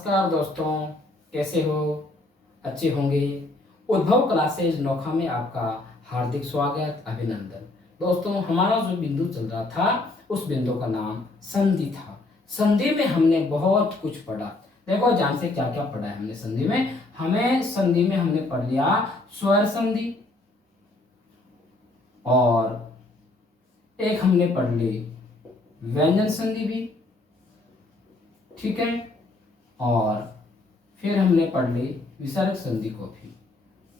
नमस्कार दोस्तों, कैसे हो? अच्छे होंगे। उद्भव क्लासेज नोखा में आपका हार्दिक स्वागत, अभिनंदन। दोस्तों, हमारा जो बिंदु चल रहा था उस बिंदु का नाम संधि था। संधि में हमने बहुत कुछ पढ़ा। देखो ध्यान से क्या क्या पढ़ा है हमने संधि में। संधि में हमने पढ़ लिया स्वर संधि, और एक हमने पढ़ ली व्यंजन संधि भी, ठीक है। और फिर हमने पढ़ ली विसर्ग संधि को भी।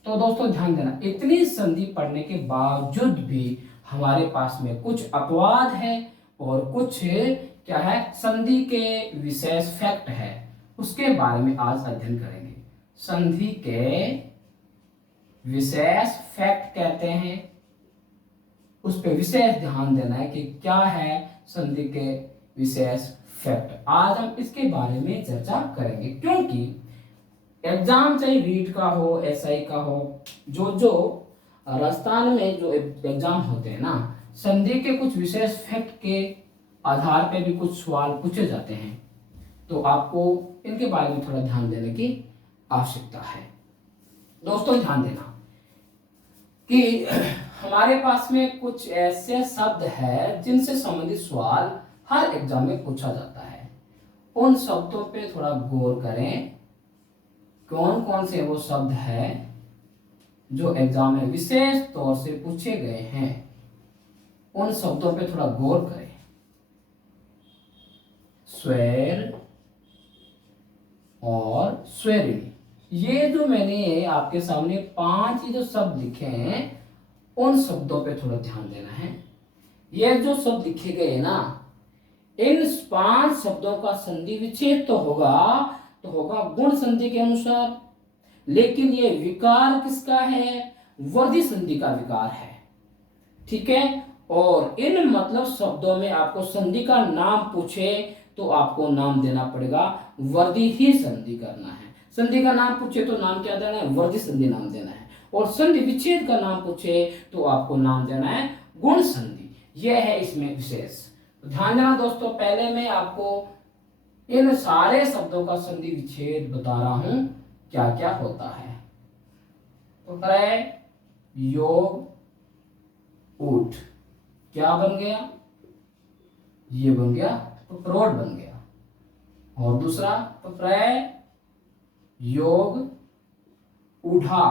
तो दोस्तों ध्यान देना, इतनी संधि पढ़ने के बावजूद भी हमारे पास में कुछ अपवाद है और कुछ क्या है, संधि के विशेष फैक्ट है, उसके बारे में आज अध्ययन करेंगे। संधि के विशेष फैक्ट कहते हैं, उस पर विशेष ध्यान देना है कि क्या है संधि के विशेष फैक्ट। आज हम इसके बारे में चर्चा करेंगे, क्योंकि एग्जाम चाहे रीट का हो, एसआई का हो, जो राजस्थान में जो एग्जाम होते हैं ना, संधि के कुछ विशेष फैक्ट के आधार पे भी कुछ सवाल पूछे जाते हैं। तो आपको इनके बारे में थोड़ा ध्यान देने की आवश्यकता है। दोस्तों ध्यान देना कि हमारे पास में कुछ ऐसे शब्द है जिनसे संबंधित सवाल हर एग्जाम में पूछा जाता है। उन शब्दों पे थोड़ा गौर करें, कौन कौन से वो शब्द है जो एग्जाम में विशेष तौर से पूछे गए हैं। उन शब्दों पे थोड़ा गौर करें। स्वर और स्वरिणी, ये जो मैंने आपके सामने 5 ही जो शब्द लिखे हैं, उन शब्दों पे थोड़ा ध्यान देना है। ये जो शब्द लिखे गए ना, इन 5 शब्दों का संधि विच्छेद तो होगा गुण संधि के अनुसार, लेकिन ये विकार किसका है? वर्धी संधि का विकार है, ठीक है। और इन मतलब शब्दों में आपको संधि का नाम पूछे तो आपको नाम देना पड़ेगा वर्धी ही संधि करना है। संधि का नाम पूछे तो नाम क्या देना है? वर्धी संधि नाम देना है। और संधि विच्छेद का नाम पूछे तो आपको नाम देना है गुण संधि। यह है इसमें विशेष। ध्यान देना दोस्तों, पहले मैं आपको इन सारे शब्दों का संधि विच्छेद बता रहा हूं क्या क्या होता है। तो प्रय, योग, उठ, क्या बन गया? ये बन गया तो प्रौढ़ बन गया। और दूसरा तो प्रय, योग, उठा,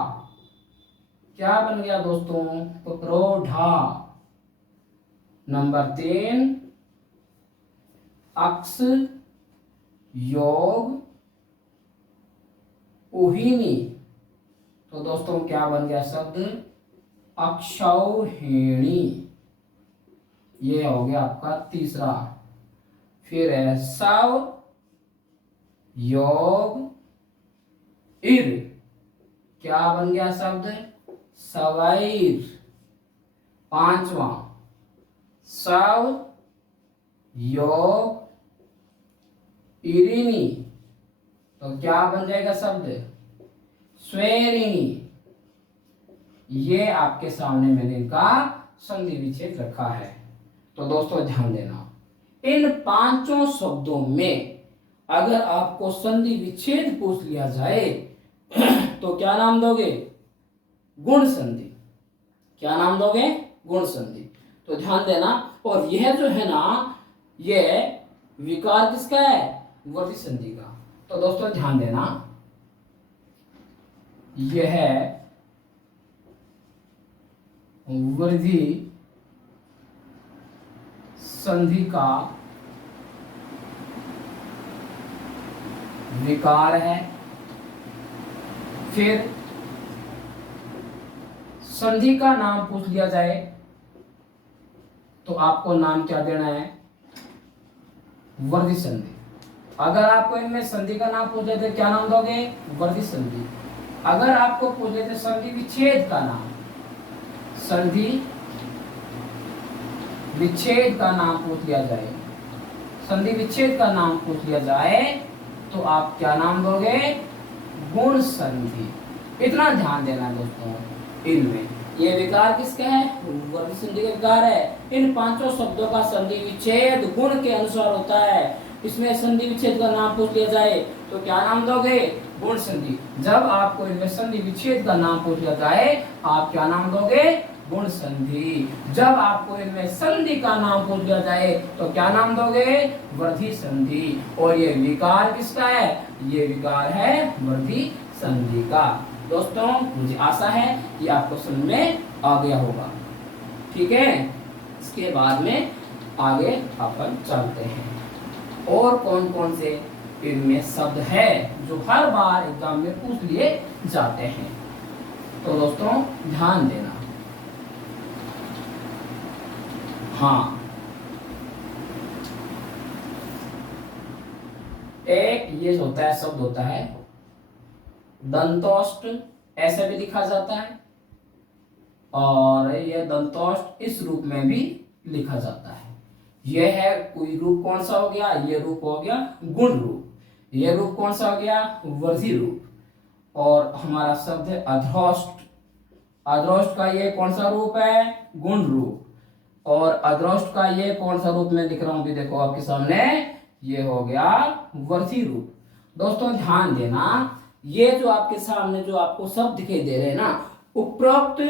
क्या बन गया दोस्तों? तो प्रौढ़ा। नंबर 3 अक्ष, योग, उहिनी। तो दोस्तों क्या बन गया शब्द? अक्षौहिणी। ये हो गया आपका तीसरा। फिर है सव, योग, इर, क्या बन गया शब्द? सवैर। 5वां सव, योग, इरिनी, तो क्या बन जाएगा शब्द? स्वैरिणी। ये आपके सामने मैंने इनका संधि विच्छेद रखा है। तो दोस्तों ध्यान देना, इन 5 शब्दों में अगर आपको संधि विच्छेद पूछ लिया जाए तो क्या नाम दोगे? गुण संधि। क्या नाम दोगे? गुण संधि। तो ध्यान देना। और यह जो है ना, यह विकार किसका है? वर्धी संधि का। तो दोस्तों ध्यान देना, यह है वर्धी संधि का विकार है। फिर संधि का नाम पूछ लिया जाए तो आपको नाम क्या देना है? वर्धी संधि। अगर आपको इनमें संधि का नाम पूछ लेते क्या नाम दोगे? वर्धी संधि। अगर आपको पूछ लेते संधि विच्छेद का नाम, संधि विच्छेद का नाम पूछ लिया जाए, संधि विच्छेद का नाम पूछ लिया जाए तो आप क्या नाम दोगे? गुण संधि। इतना ध्यान देना दोस्तों, इनमें ये विकार किसका है? वर्धी संधि का विकार है। इन 5 शब्दों का संधि विच्छेद गुण के अनुसार होता है। इसमें संधि विच्छेद का नाम पूछ लिया जाए तो क्या नाम दोगे? गुण संधि। जब आपको इनमें संधि विच्छेद का नाम पूछ लिया जाए आप क्या नाम दोगे? गुण संधि। जब आपको इनमें संधि का नाम पूछ लिया जाए तो क्या नाम दोगे? वृद्धि संधि। और ये विकार किसका है? ये विकार है वृद्धि संधि का। दोस्तों मुझे आशा है कि आपको समझ में आ गया होगा। ठीक है, इसके बाद में आगे अपन चलते हैं और कौन कौन से इनमें शब्द है जो हर बार एग्जाम में पूछ लिए जाते हैं। तो दोस्तों ध्यान देना। हाँ, एक ये होता है शब्द होता है दंतोष्ट, ऐसे भी लिखा जाता है, और यह दंतोष्ट इस रूप में भी लिखा जाता है। यह है कोई रूप कौन सा हो गया? ये रूप हो गया गुण रूप। यह रूप कौन सा हो गया? वृद्धि रूप। और हमारा शब्द है अधरोष्ट। अधरोष्ट का ये कौन सा रूप है? गुण रूप। और अधरोष्ट का ये कौन सा रूप में लिख रहा हूं भी देखो आपके सामने, ये हो गया वृद्धि रूप। दोस्तों ध्यान देना, ये जो आपके सामने जो आपको शब्द दिखाई दे रहे हैं ना, उपरोक्त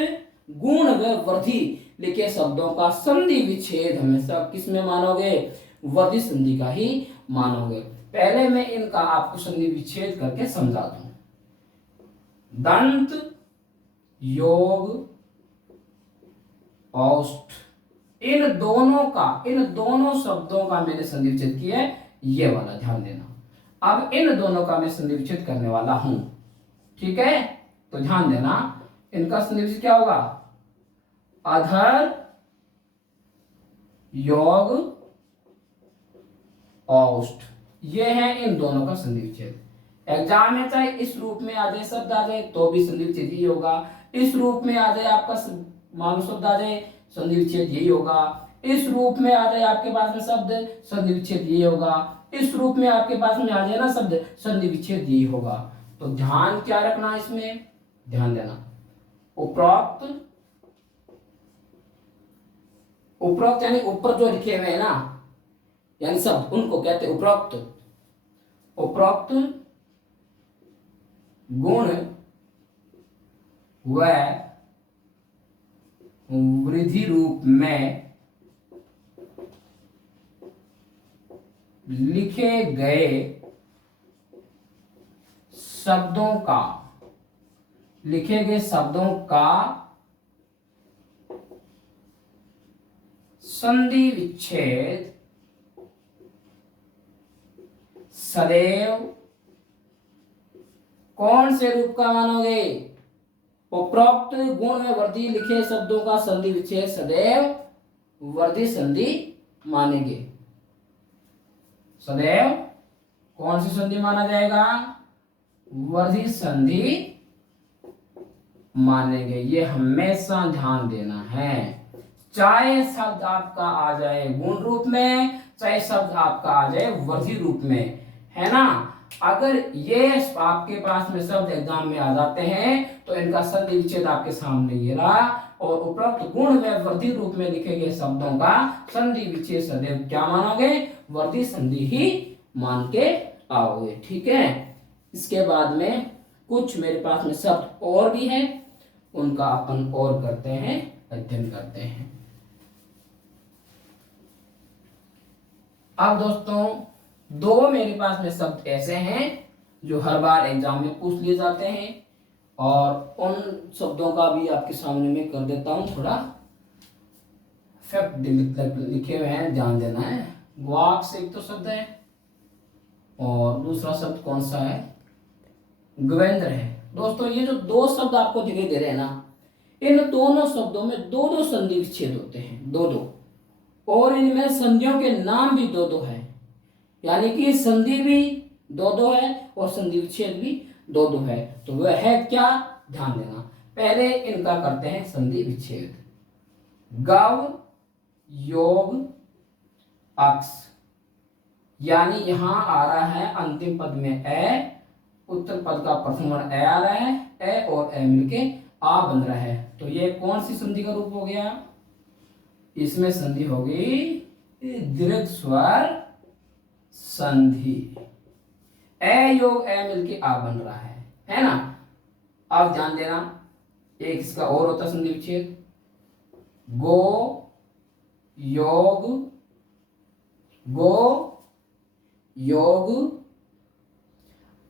गुण व वृद्धि लिखे शब्दों का संधि विच्छेद हमेशा किस में मानोगे? वृद्धि संधि का ही मानोगे। पहले मैं इनका आपको संधि विच्छेद करके समझा दूं। दंत योग औष्ठ, इन दोनों शब्दों का मैंने संधि विच्छेद किया है, ये वाला ध्यान देना। अब इन दोनों का मैं संधि विच्छेद करने वाला हूं। ठीक है, तो ध्यान देना, इनका संधि विच्छेद क्या होगा? अधर योग औष्ठ, ये है इन दोनों का संधि विच्छेद। एग्जाम में चाहे इस रूप में आ जाए शब्द आ जाए तो भी संधि विच्छेद यही होगा, इस रूप में आ जाए आपका मानो शब्द आ जाए संधि विच्छेद यही होगा, इस रूप में आ जाए आपके पास में शब्द संधि विच्छेद यही होगा, इस रूप में आपके पास में आ जाए ना शब्द संधि विच्छेद यही होगा। तो ध्यान क्या रखना इसमें? ध्यान देना, उपरोक्त यानी ऊपर जो लिखे हुए हैं ना, यानी शब्द उनको कहते हैं उपरोक्त। उपरोक्त गुण व वृद्धि रूप में लिखे गए शब्दों का संधि विच्छेद सदैव कौन से रूप का मानोगे? उपरोक्त गुण में वृद्धि लिखे शब्दों का संधि विच्छेद सदैव वृद्धि संधि मानेंगे। सदैव कौन सी संधि माना जाएगा? वृद्धि संधि मानेंगे। ये हमेशा ध्यान देना है, चाहे शब्द आपका आ जाए गुण रूप में, चाहे शब्द आपका आ जाए वृद्धि रूप में, है ना। अगर ये आपके पास में शब्द एग्जाम में आ जाते हैं तो इनका संधि विच्छेद आपके सामने ये रहा, और उपरोक्त गुण व वृद्धि रूप में लिखे गए शब्दों का संधि विच्छेद सदैव क्या मानोगे? वृद्धि संधि ही मान के आओगे। ठीक है, इसके बाद में कुछ मेरे पास में शब्द और भी है, उनका अपन और करते हैं, अध्ययन करते हैं। अब दोस्तों दो मेरे पास में शब्द ऐसे हैं जो हर बार एग्जाम में पूछ लिए जाते हैं, और उन शब्दों का भी आपके सामने में कर देता हूं। थोड़ा फैक्ट लिखे हुए हैं, ध्यान देना है। ग्वाक से एक तो शब्द है, और दूसरा शब्द कौन सा है? गवेंद्र है। दोस्तों ये जो दो शब्द आपको दिखाई दे रहे हैं ना, इन दोनों शब्दों में दो दो संधि विच्छेद होते हैं, दो दो, और इनमें संधियों के नाम भी दो दो है, यानी कि संधि भी दो दो है और संधि विच्छेद भी दो दो है। तो वह है क्या? ध्यान देना। पहले इनका करते हैं संधि विच्छेद। गव योग अक्ष, यानी यहां आ रहा है अंतिम पद में ए, उत्तर पद का प्रथम वर्ण ए आ रहा है, ए और ए मिलके आ बन रहा है। तो ये कौन सी संधि का रूप हो गया? इसमें संधि होगी दीर्घ स्वर संधि। ए योग ए मिलके आ बन रहा है ना। अब ध्यान देना, एक इसका और होता है संधि विच्छेद, गो योग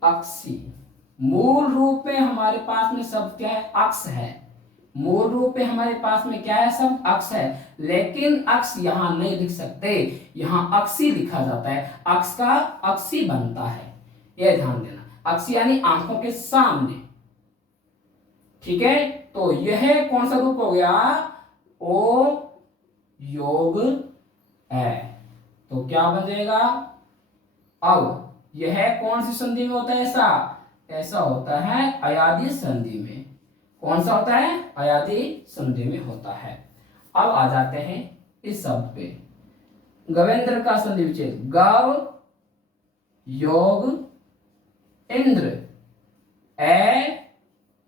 अक्षी। मूल रूप में हमारे पास में शब्द क्या है, अक्ष है। मूल रूप में हमारे पास में क्या है, शब्द अक्ष है, लेकिन अक्ष यहां नहीं लिख सकते, यहां अक्षी लिखा जाता है। अक्ष का अक्षी बनता है, यह ध्यान देना। अक्षी यानी आंखों के सामने, ठीक है। तो यह कौन सा रूप हो गया, ओ योग है। तो क्या बन जाएगा, अब यह कौन सी संधि में होता है, ऐसा होता है अयादी संधि में। कौन सा होता है, अयादी संधि में होता है। अब आ जाते हैं इस शब्द पे, गवेंद्र का संधि विच्छेद, गव योग इंद्र, ए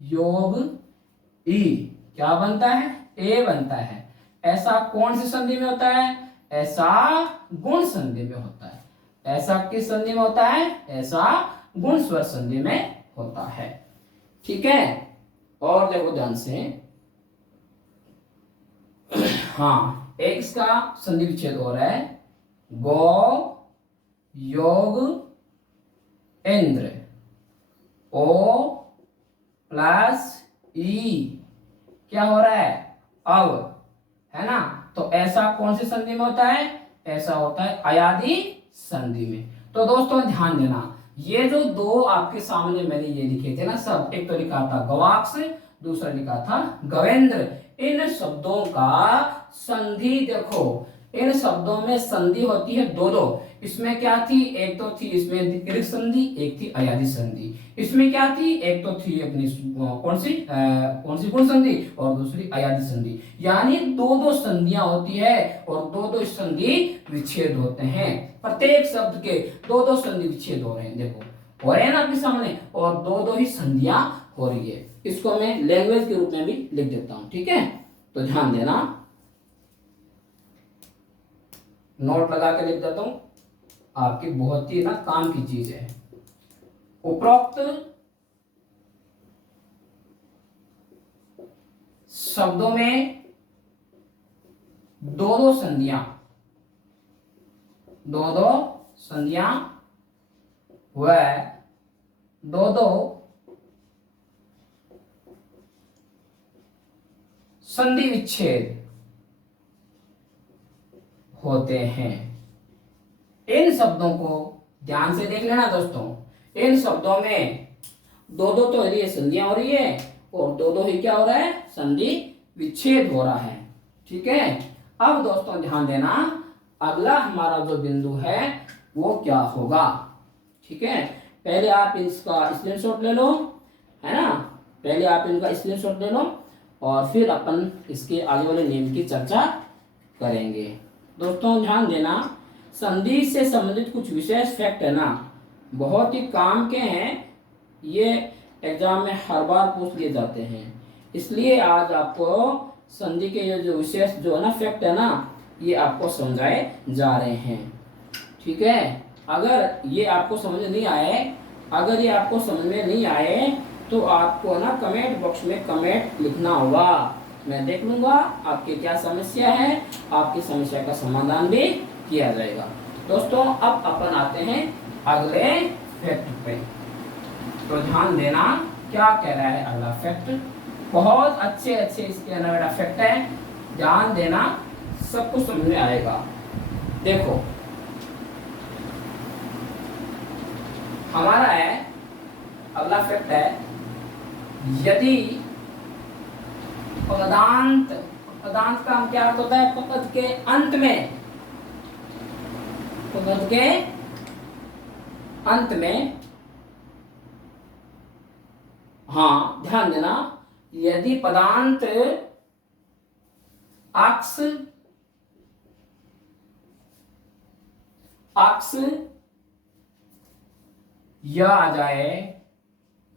योग ई, क्या बनता है, ए बनता है। ऐसा कौन सी संधि में होता है, ऐसा गुण संधि में होता है। ऐसा किस संधि में होता है, ऐसा गुण स्वर संधि में होता है, ठीक है। और देखो ध्यान से, हाँ एक इसका संधि विच्छेद हो रहा है, गो योग इंद्र, ओ प्लस ई, क्या हो रहा है, अब, है ना। तो ऐसा कौन सी संधि में होता है, ऐसा होता है अयादी संधि में। तो दोस्तों ध्यान देना, ये जो दो आपके सामने मैंने ये लिखे थे ना सब, एक तो लिखा था गवाक्ष, दूसरा लिखा था गवेंद्र। इन शब्दों का संधि देखो, इन शब्दों में संधि होती है दो दो। इसमें क्या थी, एक तो थी इसमें दीर्घ संधि, एक थी अयादी संधि। इसमें क्या थी, एक तो थी अपनी कौन सी गुण संधि, और दूसरी अयादी संधि। यानी दो दो संधियां होती है और दो दो संधि विच्छेद होते हैं। प्रत्येक शब्द के दो दो संधि विच्छेद हो रहे हैं, देखो हो रहे हैं ना आपके सामने, और दो दो ही संधियां हो रही है। इसको मैं लैंग्वेज के रूप में भी लिख देता हूं, ठीक है। तो ध्यान देना, नोट लगा के लिख देता हूं, आपकी बहुत ही ना काम की चीज है। उपरोक्त शब्दों में दो दो संधियां व दो दो संधि विच्छेद होते हैं। इन शब्दों को ध्यान से देख लेना दोस्तों, इन शब्दों में दो दो तो संधियां हो रही है और दो दो ही क्या हो रहा है, संधि विच्छेद हो रहा है, ठीक है। अब दोस्तों ध्यान देना, अगला हमारा जो बिंदु है वो क्या होगा, ठीक है। पहले आप इसका स्क्रीनशॉट ले लो, है ना, पहले आप इनका स्क्रीनशॉट ले लो और फिर अपन इसके आगे वाले नियम की चर्चा करेंगे। दोस्तों ध्यान देना, संधि से संबंधित कुछ विशेष फैक्ट है ना, बहुत ही काम के हैं, ये एग्जाम में हर बार पूछ लिए जाते हैं। इसलिए आज आपको संधि के ये जो विशेष जो है ना फैक्ट है ना, ये आपको समझाए जा रहे हैं, ठीक है। अगर ये आपको समझ नहीं आए, अगर ये आपको समझ में नहीं आए तो आपको ना कमेंट बॉक्स में कमेंट लिखना होगा, मैं देख लूंगा आपकी क्या समस्या है, आपकी समस्या का समाधान भी किया जाएगा। दोस्तों अब अपन आते हैं अगले फैक्ट पे, तो ध्यान देना क्या कह रहा है अगला फैक्ट। बहुत अच्छे इसके अंदर फैक्ट है, ध्यान देना, सब कुछ समझ में आएगा। देखो हमारा है अगला फैक्ट है, यदि पदांत का क्या अर्थ होता है, पद के अंत में, पद के अंत में, हाँ ध्यान देना, यदि पदांत अक्ष या आ जाए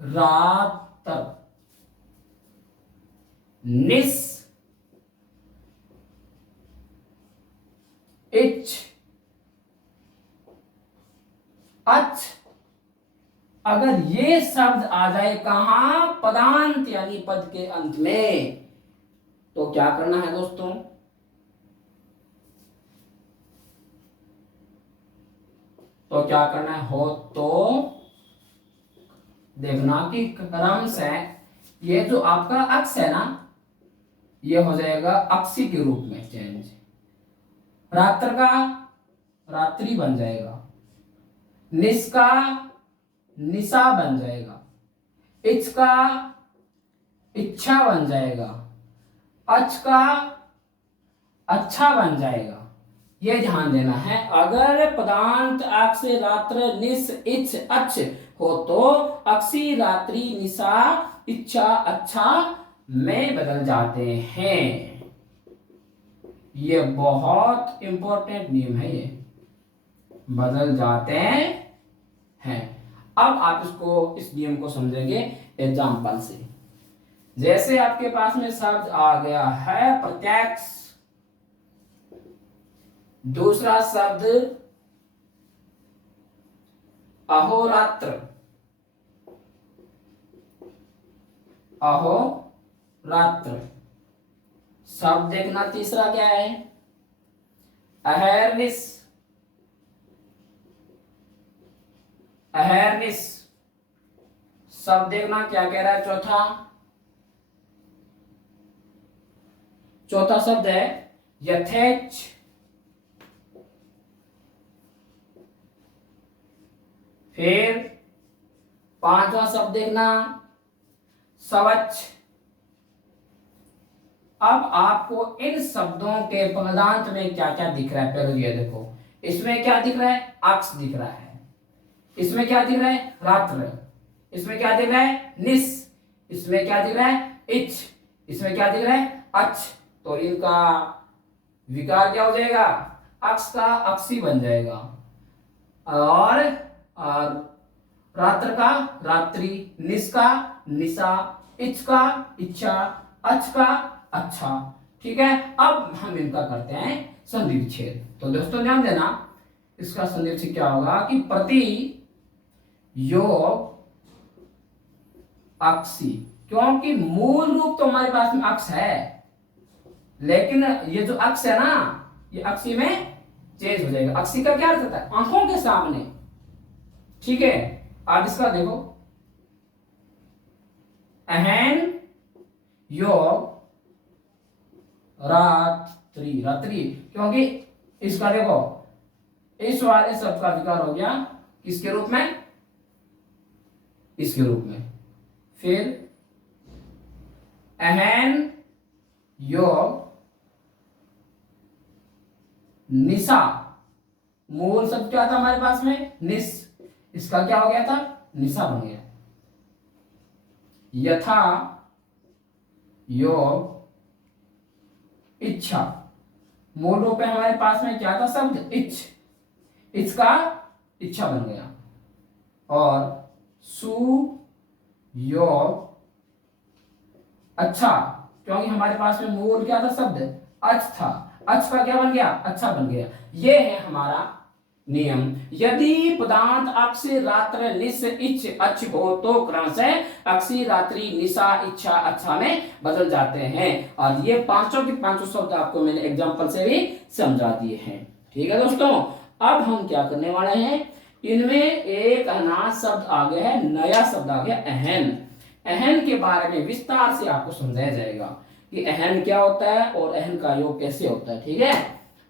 रात तक, निस इच अच, अगर ये शब्द आ जाए कहां, पदांत यानी पद के अंत में, तो क्या करना है दोस्तों, तो क्या करना है, हो तो देखना कि क्रम से ये जो आपका अक्ष है ना, ये हो जाएगा अक्षी के रूप में चेंज, रात्र का रात्रि बन जाएगा, निस का निशा बन जाएगा, इच का इच्छा बन जाएगा, अच का अच्छा बन जाएगा। ये ध्यान देना है, अगर पदांत अक्ष से रात्र निस इच अच्छ हो तो अक्षी रात्रि निशा इच्छा अच्छा में बदल जाते हैं। ये बहुत इंपॉर्टेंट नियम है, ये बदल जाते हैं। अब आप इसको, इस नियम को समझेंगे एग्जाम्पल से। जैसे आपके पास में शब्द आ गया है प्रत्यक्ष, दूसरा शब्द अहोरात्र, अहोरात्र, शब्द देखना तीसरा क्या है, अहर्निश, अहर्निश, शब्द देखना क्या कह रहा है, चौथा शब्द है यथेच, फिर पांचवा शब्द देखना सवच्छ। अब आपको इन शब्दों के पदांत में क्या क्या दिख रहा है, पहले ये देखो, इसमें क्या दिख रहा है, अक्ष दिख रहा है, इसमें क्या दिख रहा है, रात्र, इसमें क्या दिख रहा है, निस, इसमें क्या दिख रहा है, इच, इसमें क्या दिख रहा है, अच। तो इनका विकार क्या हो जाएगा, अक्ष का अक्षी बन जाएगा, और रात्र का रात्रि, निस का निशा, इच का इच्छा, अच का अच्छा। ठीक है, अब हम इनका करते हैं संधि विच्छेद। तो दोस्तों ध्यान देना, इसका संधि विच्छेद क्या होगा कि प्रति योग अक्षी, क्योंकि मूल रूप तो हमारे पास में अक्ष है, लेकिन ये जो अक्ष है ना, ये अक्षी में चेंज हो जाएगा। अक्षी का क्या अर्थ होता है, आंखों के सामने। ठीक है, अब इसका देखो, अहन योग रात्रि, रात्रि, क्योंकि इसका देखो, इस वाले शब्द का विकार हो गया किसके रूप में, इसके रूप में। फिर अहन योग निशा, मूल शब्द क्या था हमारे पास में, निस, इसका क्या हो गया था, निशा बन गया। यथा योग इच्छा, मूल रूप में हमारे पास में क्या था शब्द, इच्छ, इसका इच्छा बन गया। और सु योग अच्छा, क्योंकि हमारे पास में मूल क्या था शब्द, अच था, अच का क्या बन गया, अच्छा बन गया। ये है हमारा नियम। यदि पदांत अक्ष रात्र निस इच्छ अच्छ हो तो क्रमशः अक्षी रात्रि निशा इच्छा अच्छा में बदल जाते हैं। और ये पांचों के पांचों शब्द आपको मैंने एग्जांपल से भी समझा दिए हैं। ठीक है दोस्तों, अब हम क्या करने वाले हैं, इनमें एक अनाथ शब्द आ गया है, नया शब्द आ गया अहन। अहन के बारे में विस्तार से आपको समझाया जाएगा कि अहन क्या होता है और अहन का योग कैसे होता है। ठीक है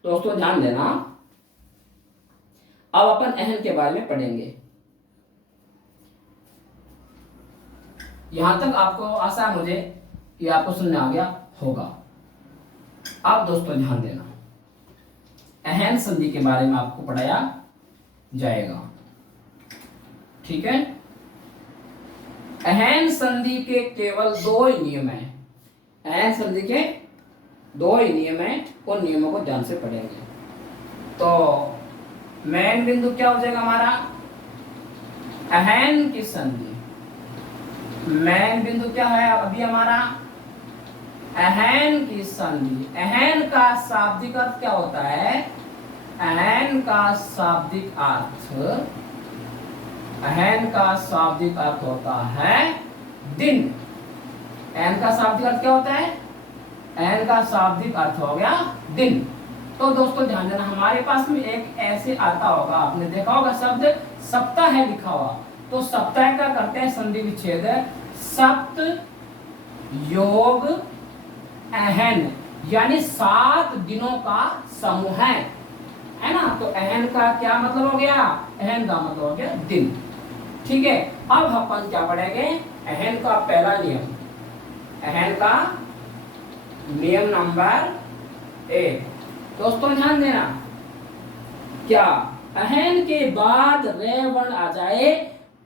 दोस्तों, ध्यान देना। अब अपन अहन के बारे में पढ़ेंगे। यहां तक आपको आशा है मुझे कि आपको समझ आ गया होगा। अब दोस्तों ध्यान देना, अहन संधि के बारे में आपको पढ़ाया जाएगा। ठीक है, अहन संधि के केवल दो ही नियम हैं। अहन संधि के दो ही नियम हैं, उन नियमों को ध्यान से पढ़ेंगे। तो मेन बिंदु क्या हो जाएगा हमारा, अहन की संधि। मेन बिंदु क्या है अभी हमारा, अहन की संधि। अहन का शाब्दिक अर्थ क्या होता है, अहन का शाब्दिक अर्थ अहन का शाब्दिक अर्थ होता है दिन। अहन का शाब्दिक अर्थ क्या होता है? अहन का शाब्दिक अर्थ हो गया दिन। तो दोस्तों ध्यान देना, हमारे पास में एक ऐसे आता होगा, आपने देखा होगा शब्द सप्ताह है लिखा हुआ, तो सप्ताह का करते हैं संधि विच्छेद, सप्त योग अहन, यानी 7 दिनों का समूह है ना। तो अहन का क्या मतलब हो गया? अहन का मतलब हो गया दिन। ठीक है, अब अपन क्या पढ़ेंगे? अहन का पहला नियम, अहन का नियम नंबर 1। दोस्तों ध्यान देना, क्या अहन के बाद रे वर्ण आ जाए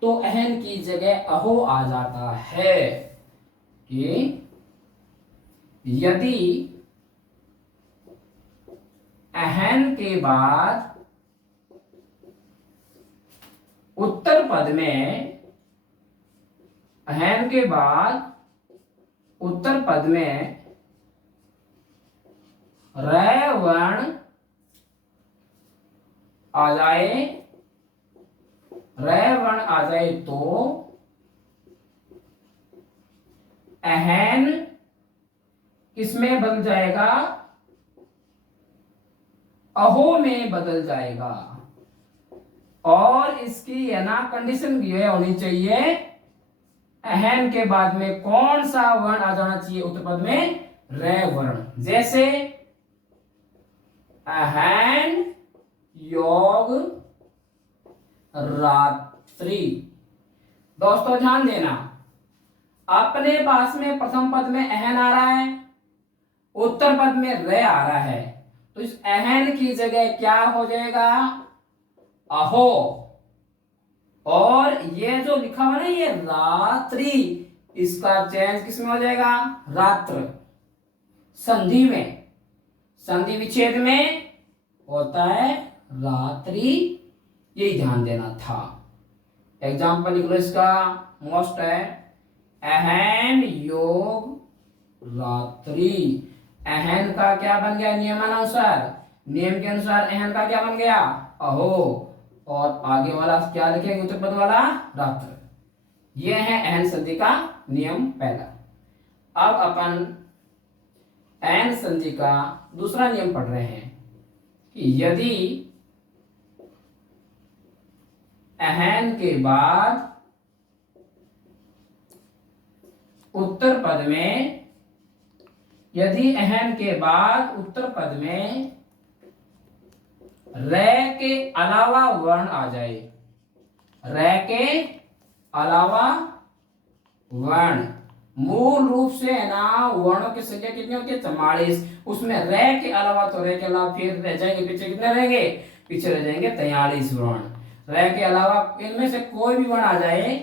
तो अहन की जगह अहो आ जाता है। कि यदि अहन के बाद उत्तर पद में, अहन के बाद उत्तर पद में रै वर्ण आ जाए, रै वर्ण आ जाए तो अहन किसमें बदल जाएगा? अहो में बदल जाएगा। और इसकी है ना कंडीशन यह होनी चाहिए, अहन के बाद में कौन सा वर्ण आ जाना चाहिए उत्तर पद में? रै वर्ण। जैसे अहन योग रात्रि। दोस्तों ध्यान देना, अपने पास में प्रथम पद में अहन आ रहा है, उत्तर पद में रे आ रहा है, तो इस अहन की जगह क्या हो जाएगा? अहो। और ये जो लिखा हुआ ना ये रात्रि, इसका चेंज किसमें हो जाएगा? रात्र। संधि में, संधि विच्छेद में होता है रात्रि, यही ध्यान देना था। एग्जाम्पल लिख लो इसका, मोस्ट है अहन योग रात्रि। अहन का क्या बन गया? नियमानुसार, नियम के अनुसार अहन का क्या बन गया? अहो। और आगे वाला क्या लिखेंगे उत्तर पद वाला? रात्र। यह है अहन संधि का नियम पहला। अब अपन अहन संधि का दूसरा नियम पढ़ रहे हैं कि यदि अहन के बाद उत्तर पद में, यदि अहन के बाद उत्तर पद में रै के अलावा वर्ण आ जाए, रै के अलावा वर्ण, मूल रूप से है ना वर्णों की संख्या कितनी होती है? 44। उसमें रै के अलावा, तो रै के अलावा फिर रह जाएंगे पीछे, कितने रहेंगे? पीछे रह जाएंगे 43 वर्ण। रै के अलावा इनमें से कोई भी वर्ण आ जाए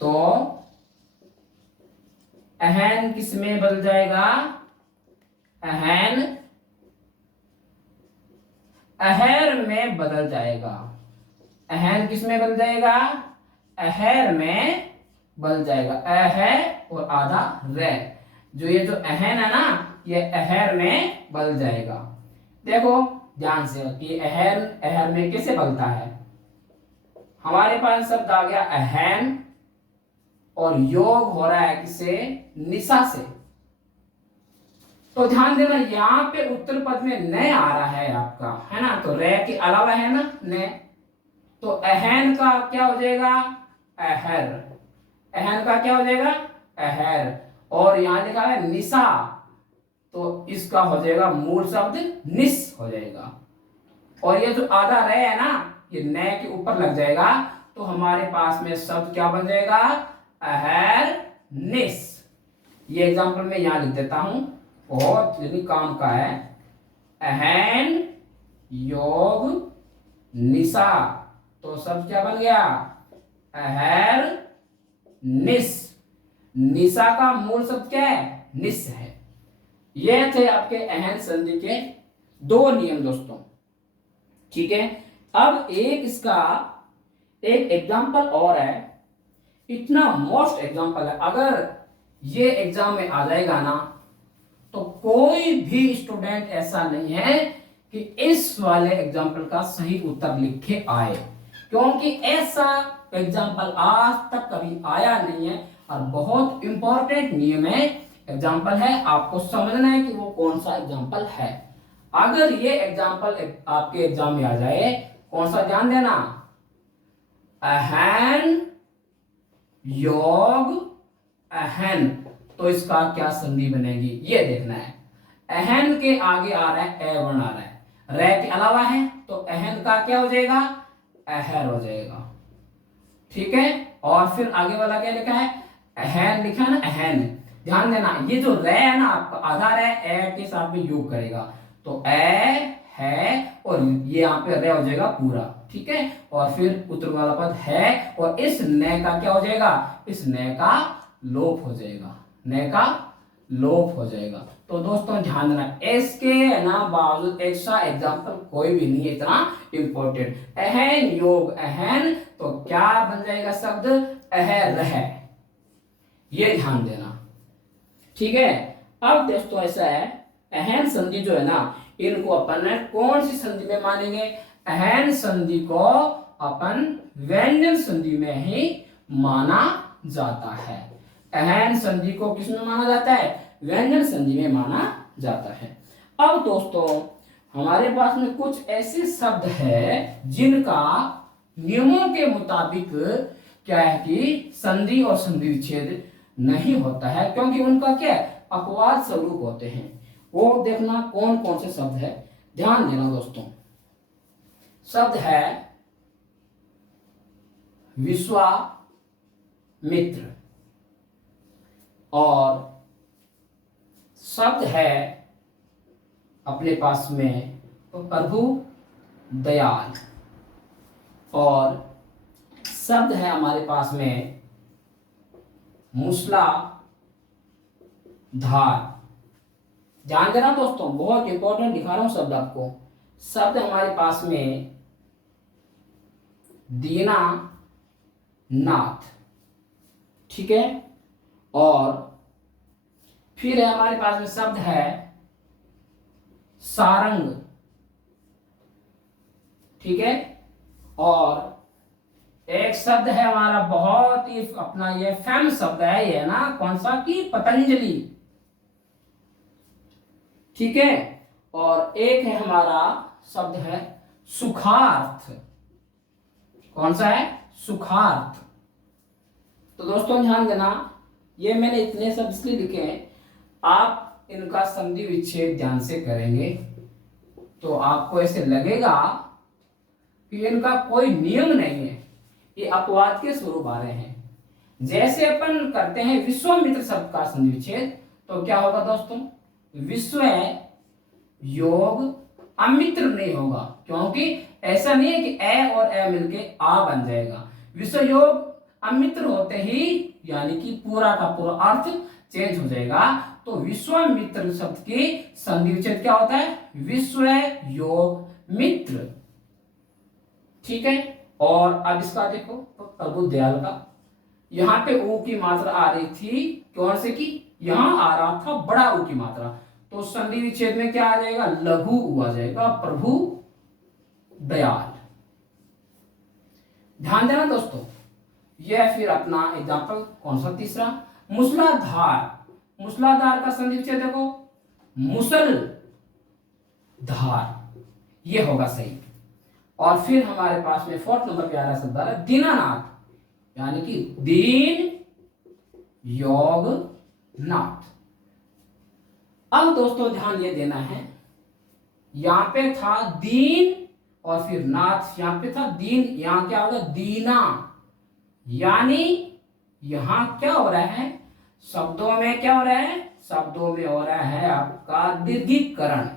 तो अहन किस में बदल जाएगा? अहन अहर में बदल जाएगा। अहन किस में बदल जाएगा? अहर में बदल जाएगा। अह और आधा रे, जो ये जो अहन है ना ये अहर में बदल जाएगा। देखो ध्यान से कि अहर अहर में कैसे बदलता है। हमारे पास शब्द आ गया अहन और योग हो रहा है किससे? निशा से। तो ध्यान देना यहाँ पे उत्तर पद में न आ रहा है आपका, है ना, तो रे के अलावा है ना न, तो अहन का क्या हो जाएगा? अहर। अहन का क्या हो जाएगा? अहर। और यहां लिखा है निशा, तो इसका हो जाएगा मूल शब्द निस हो जाएगा। और ये जो आधा रे है ना ये न के ऊपर लग जाएगा, तो हमारे पास में शब्द क्या बन जाएगा? अहर निस। ये एग्जांपल मैं यहां लिख देता हूं, बहुत यदि काम का है। अहन योग निशा, तो शब्द क्या बन गया? अहर निस। निशा का मूल शब्द क्या है? निस है। ये थे आपके अहन संधि के 2 नियम दोस्तों। ठीक है, अब एक इसका एक एग्जांपल और है, इतना मोस्ट एग्जांपल है, अगर ये एग्जाम में आ जाएगा ना तो कोई भी स्टूडेंट ऐसा नहीं है कि इस वाले एग्जाम्पल का सही उत्तर लिखे आए, क्योंकि ऐसा एग्जाम्पल आज तक कभी आया नहीं है और बहुत इंपॉर्टेंट नियम है, एग्जाम्पल है, आपको समझना है कि वो कौन सा एग्जाम्पल है। अगर ये एग्जाम्पल आपके एग्जाम में आ जाए, कौन सा, ध्यान देना, अहन योग अहन, तो इसका क्या संधि बनेगी ये देखना है। अहन के आगे आ रहा है ए वर्ण आ रहा है, रे के अलावा है, तो अहन का क्या हो जाएगा, अहर हो जाएगा। ठीक है, और फिर आगे वाला क्या लिखा है, अहन लिखा है ना, अहन। ध्यान देना, ये जो रे है ना आपका आधार है, ए के साथ में योग करेगा, तो ए है और ये यहाँ पे रे हो जाएगा पूरा। ठीक है, और फिर उत्तर वाला पद है, और इस न का क्या हो जाएगा, इस न का लोप हो जाएगा, न का लोप हो जाएगा। तो दोस्तों ध्यान देना, इसके ना बावजूद ऐसा एग्जाम्पल कोई भी नहीं है इतना इंपॉर्टेंट। अहन योग अहन, तो क्या बन जाएगा शब्द, अहर है, ये ध्यान देना। ठीक है, अब दोस्तों ऐसा है, अहन संधि जो है ना, इनको अपन कौन सी संधि में मानेंगे, अहन संधि को अपन व्यंजन संधि में ही माना जाता है। अहन संधि को किसमें माना जाता है, व्यंजन संधि में माना जाता है। अब दोस्तों हमारे पास में कुछ ऐसे शब्द है जिनका नियमों के मुताबिक क्या है कि संधि और संधि विच्छेद नहीं होता है, क्योंकि उनका क्या है, अपवाद स्वरूप होते हैं। वो देखना कौन कौन से शब्द है, ध्यान देना दोस्तों। शब्द है विश्वामित्र, और शब्द है अपने पास में प्रभु दयाल, और शब्द है हमारे पास में मूसलाधार। ध्यान देना दोस्तों, बहुत इंपॉर्टेंट दिखा रहा हूं शब्द आपको। शब्द हमारे पास में दीनानाथ, ठीक है, और फिर है हमारे पास में शब्द है सारंग, ठीक है, और एक शब्द है हमारा बहुत ही अपना ये फेमस शब्द है, ये ना कौन सा, की पतंजलि, ठीक है, और एक है हमारा शब्द है सुखार्थ। कौन सा है, सुखार्थ। तो दोस्तों ध्यान देना, ये मैंने इतने शब्द इसलिए लिखे हैं, आप इनका संधि विच्छेद ध्यान से करेंगे तो आपको ऐसे लगेगा कि इनका कोई नियम नहीं है, ये अपवाद के स्वरूप आ रहे हैं। जैसे अपन करते हैं विश्वामित्र शब्द का संधि विच्छेद, तो क्या होगा दोस्तों, विश्व योग अमित्र नहीं होगा, क्योंकि ऐसा नहीं है कि ए और ए मिलके आ बन जाएगा। विश्व योग अमित्र होते ही यानी कि पूरा का पूरा अर्थ चेंज हो जाएगा। तो विश्वामित्र शब्द की संधि विच्छेद क्या होता है, विश्व योग मित्र, ठीक है। और अब इसका देखो प्रभु दयाल का, यहाँ पे ऊ की मात्रा आ रही थी, कौन से की, यहां आ रहा था बड़ा ऊ की मात्रा, तो संधि विच्छेद में क्या आ जाएगा, लघु ऊ आ जाएगा, प्रभु दयाल। ध्यान देना दोस्तों, यह फिर अपना एग्जाम्पल कौन सा, तीसरा मूसलाधार। मूसलाधार का संधि विच्छेद देखो, मुसल धार, ये होगा सही। और फिर हमारे पास में फोर्थ नंबर पे आ रहा शब्द है दीनानाथ, यानी कि दीन योग नाथ। अब दोस्तों ध्यान ये देना है, यहां पे था दीन और फिर नाथ, यहां पे था दीन, यहां क्या होगा, दीना, यानी यहां क्या हो रहा है, शब्दों में क्या हो रहा है, शब्दों में हो रहा है आपका दीर्घीकरण।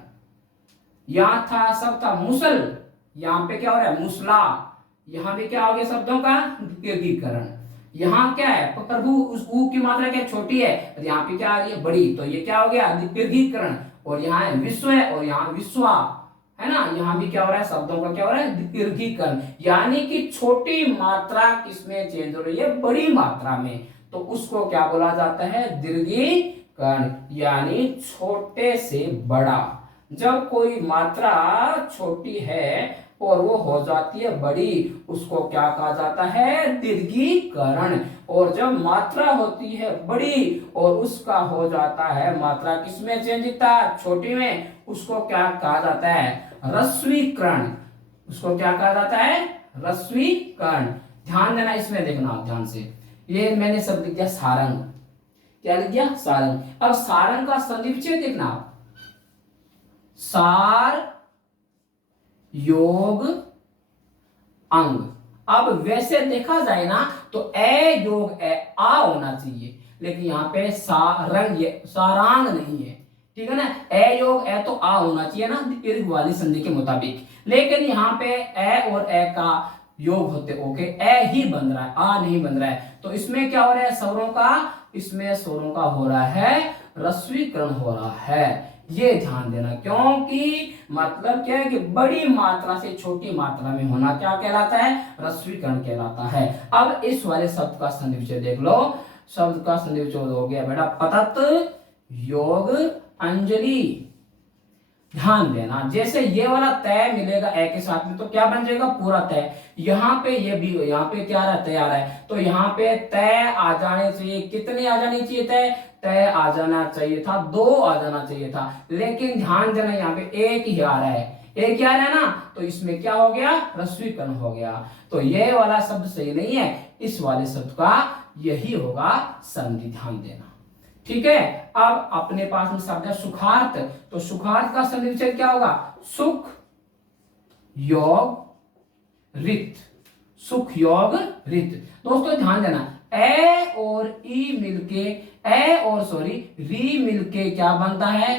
यहां था शब्द था मुसल, यहां पे क्या हो रहा है, मुसला, यहां पे क्या हो गया शब्दों का दीर्घीकरण। यहाँ क्या है, प्रभु उस ऊ की मात्रा क्या छोटी है, और यहाँ पे क्या आ रही है, बड़ी, तो ये क्या हो गया, दीर्घीकरण। और यहाँ है विश्व है और यहाँ विश्वा है ना, यहाँ भी क्या हो रहा है, शब्दों का क्या हो रहा है, दीर्घीकरण, यानी कि छोटी मात्रा किसमें चेंज हो रही है, बड़ी मात्रा में, तो उसको क्या बोला जाता है, दीर्घीकरण, यानी छोटे से बड़ा। जब कोई मात्रा छोटी है और वो हो जाती है बड़ी, उसको क्या कहा जाता है? दीर्घीकरण। और जब मात्रा होती है बड़ी और उसका हो जाता है मात्रा किसमें चेंज होता है? छोटी में, उसको क्या कहा जाता है? ह्रस्वीकरण। उसको क्या कहा जाता है? ह्रस्वीकरण। ध्यान देना, इसमें देखना आप ध्यान से। ये मैंने शब्द लिख दिया सारंग। क्या लिख दिया? सारंग। अब सारंग का संधिविच्छेद देखना आप। सार योग अंग। अब वैसे देखा जाए ना तो ए योग ए आ होना चाहिए, लेकिन यहाँ पे सारंग, ये सारांग नहीं है, ठीक है ना। ए योग ए तो आ होना चाहिए ना दीर्घ वाली संधि के मुताबिक, लेकिन यहाँ पे ए और ए का योग होते ओके ए ही बन रहा है, आ नहीं बन रहा है। तो इसमें क्या हो रहा है? स्वरों का, इसमें स्वरों का हो रहा है ह्रस्वीकरण हो रहा है। ये ध्यान देना, क्योंकि मतलब क्या है कि बड़ी मात्रा से छोटी मात्रा में होना क्या कहलाता है? ह्रस्वीकरण कहलाता है। अब इस वाले शब्द का संधिविच्छेद देख लो। शब्द का संधिविच्छेद हो गया बेटा पतत योग अंजलि। ध्यान देना, जैसे ये वाला तय मिलेगा ए के साथ में तो क्या बन जाएगा? पूरा तय। यहाँ पे ये भी, यहाँ पे क्या आ रहा है? तय आ रहा है, तो यहाँ पे तय आ जाने चाहिए। कितनी आ जानी चाहिए? तय तय आ जाना चाहिए था, 2 आ जाना चाहिए था, लेकिन ध्यान देना यहाँ पे एक ही आ रहा है। एक क्या आ रहा है ना, तो इसमें क्या हो गया? ह्रस्वीकरण हो गया। तो ये वाला शब्द सही नहीं है, इस वाले शब्द का यही होगा संधि। ध्यान देना, ठीक है। अब अपने पास में शब्द है सुखार्थ, तो सुखार्थ का संधिविच्छेद क्या होगा? सुख योग रित। सुख योग रित। दोस्तों ध्यान देना, ए और ई मिलके, ए और सॉरी री मिलके क्या बनता है?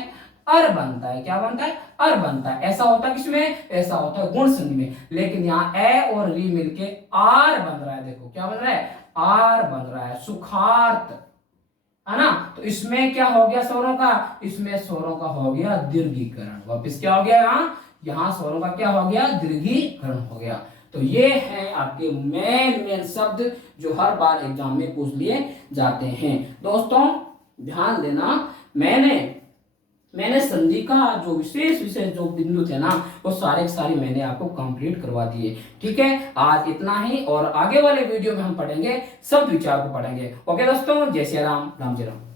अर बनता है। क्या बनता है? अर बनता है। ऐसा होता है किसमें? ऐसा होता है गुण संधि में, लेकिन यहाँ ए और री मिलके आर बन रहा है। देखो क्या बन रहा है? आर बन रहा है, सुखार्थ, है ना। तो इसमें क्या हो गया स्वरों का? इसमें स्वरों का हो गया दीर्घीकरण। वापिस क्या हो गया? यहाँ स्वरों का क्या हो गया? दीर्घीकरण हो गया। तो ये है आपके मेन शब्द जो हर बार एग्जाम में पूछ लिए जाते हैं। दोस्तों ध्यान देना, मैंने संधि का जो विशेष जो बिंदु थे ना, वो सारे के सारे मैंने आपको कंप्लीट करवा दिए। ठीक है, आज इतना ही, और आगे वाले वीडियो में हम पढ़ेंगे शब्द विचार को पढ़ेंगे। ओके दोस्तों, जय श्री राम, राम जय राम।